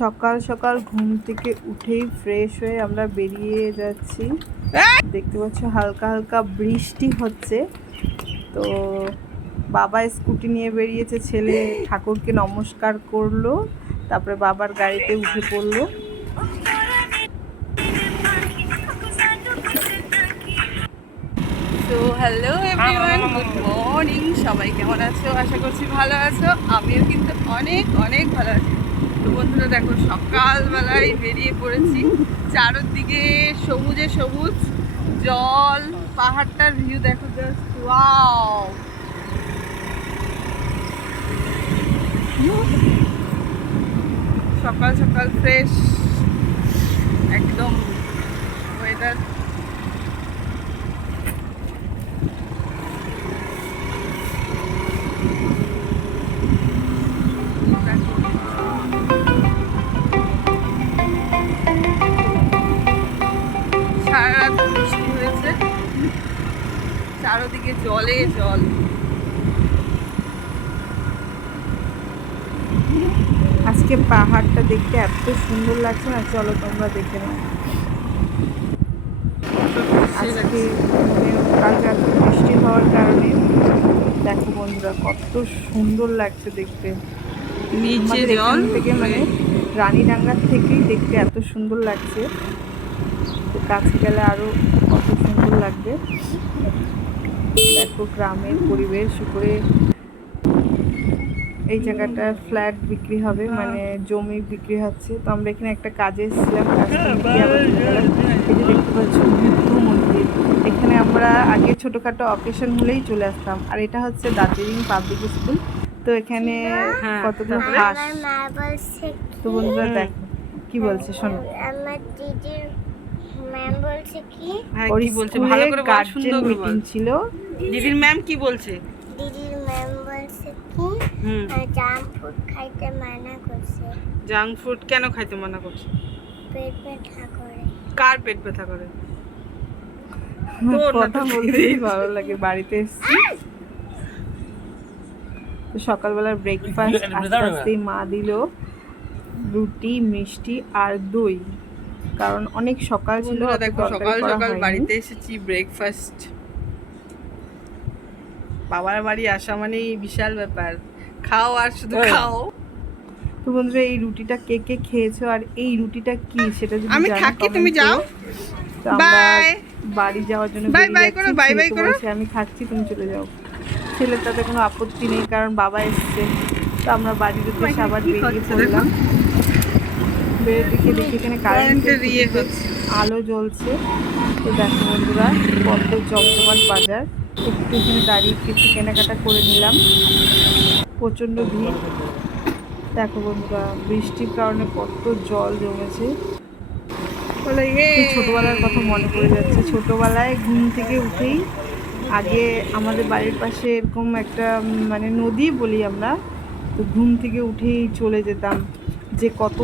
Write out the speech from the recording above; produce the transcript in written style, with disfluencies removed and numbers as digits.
সকাল সকাল ঘুম থেকে উঠেই ফ্রেশ হয়ে আমরা বেরিয়ে যাচ্ছি। দেখতে পাচ্ছ হালকা হালকা বৃষ্টি হচ্ছে। তো বাবা স্কুটি নিয়ে বেরিয়েছে, ছেলে ঠাকুরকে নমস্কার করলো, তারপরে বাবার গাড়িতে উঠে পড়লো। তো হ্যালো এভরিওয়ান, গুড মর্নিং। সবাই কেমন আছো? আশা করছি ভালো আছো। আমিও কিন্তু অনেক অনেক ভালো আছি। তো বন্ধুরা দেখো, সকালবেলায় বেরিয়ে পড়েছি। চারদিকে সবুজে সবুজ, জল, পাহাড়টার ভিউ দেখো, জাস্ট ওয়াও। সকাল সকাল ফ্রেশ একদম ওয়েদার। সারা রাত বৃষ্টি হয়েছে, চারদিকে জলে জল। আজকে পাহাড়টা দেখতে এত সুন্দর লাগছে না, চলো তোমরা দেখে নাও। আজকে কালকে এত বৃষ্টি হওয়ার কারণে দেখো বন্ধুরা কত সুন্দর লাগছে দেখতে। নিচে জল থেকে মানে রানীডাঙ্গার থেকেই দেখতে এত সুন্দর লাগছে। তো কাছে গেলে আরো কত সুন্দর লাগবে। দেখো গ্রামের পরিবেশ উপরে। এই জায়গাটা ফ্ল্যাট বিক্রি হবে, মানে জমি বিক্রি হচ্ছে। তো আমরা এখানে একটা কাজে এসেছিলাম, কাজটা মিটিয়ে আবার চলে গেলাম। এই যে দেখতে পাচ্ছ বুদ্ধ মন্দির। এখানে আমরা আগে ছোটোখাটো অকেশন হলেই চলে আসতাম। আর এটা হচ্ছে দার্জিলিং পাবলিক স্কুল। তো এখানে কতগুলো হাঁস। তো বন্ধুরা দেখো কি বলছে, শোনো। আমার দিদির ম্যাম বলছে কি, ওর স্কুলে গার্জেন মিটিং ছিল। দিদির ম্যাম কি বলছে? দিদির ম্যাম বলছে কি জাঙ্ক ফুড খাইতে মানা করছে। জাঙ্ক ফুড কেন খাইতে মানা করছে? পেট ব্যথা করে। কার পেট ব্যথা করে? কথা বলতেই ভালো লাগে। বাড়িতে এসেছি তো সকালবেলার ব্রেকফাস্ট আস্তে আস্তেই মা দিল রুটি, মিষ্টি আর দই, কারণ অনেক সকাল ছিল। দেখো সকাল সকাল বাড়িতে এসেছি, ব্রেকফাস্ট। বাবার বাড়ি আসা মানেই বিশাল ব্যাপার, খাও আর শুধু খাও। তো বন্ধুরা এই রুটিটা কে কে খেয়েছো আর এই রুটিটা কি সেটা যদি আমি থাকি, তুমি যাও। বাই। বাড়ি যাওয়ার জন্য বাই বাই করো, বাই বাই করো। আমি খাচ্ছি, তুমি চলে যাও। ছেলের তাতে কোনো আপত্তি নেই, কারণ বাবা এসছে। তো আমরা বাড়ির উদ্দেশ্যে আবার বেরিয়ে পড়লাম। বেরিয়ে দেখি এখানে কারেন্টের আলো জ্বলছে। তো দেখো বন্ধুরা কত জমজমাট বাজার। একটু এখানে দাঁড়িয়ে কিছু কেনাকাটা করে নিলাম। প্রচণ্ড ভিড়। দেখো বন্ধুরা বৃষ্টির কারণে কত জল জমেছে। ছোটবেলার কথা মনে পড়ে যাচ্ছে। ছোটবেলায় ঘুম থেকে উঠেই আগে আমাদের বাড়ির পাশে এরকম একটা মানে নদী বলি আমরা, তো ঘুম থেকে উঠেই চলে যেতাম যে কত